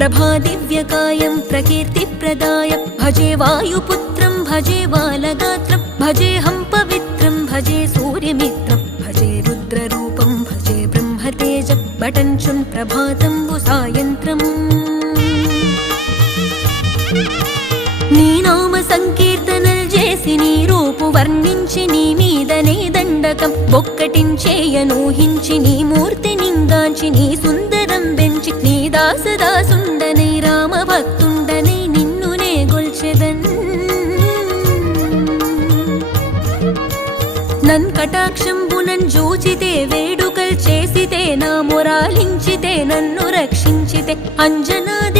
ప్రభాదివ్యకాయం ప్రకీర్తిప్రదాయ భజే వాయుపుత్రం భజే బాలగాత్రం భజేహం పవిత్రం భజే సూర్యమిత్రం భజే రుద్రరూపం భజే బ్రహ్మతేజం బటంచున్ ప్రభాతంబు సాయంత్రం నీ నామ సంకీర్తనల్ చేసి నీ రూపు వర్ణించి నీ మీదనే దండకం బొక్కటించేయనూహించి నీ మూర్తి నింగాంచి నీ సుందరం బెంచి నీ దాసదాసుండనై రామభక్తుండనై నిన్నునే గొల్చెదన్ నన్ కటాక్షంబునన్ జూచితే వేడుకల్ చేసితే నా మొరాలించితే నన్ను రక్షించితే అంజనాది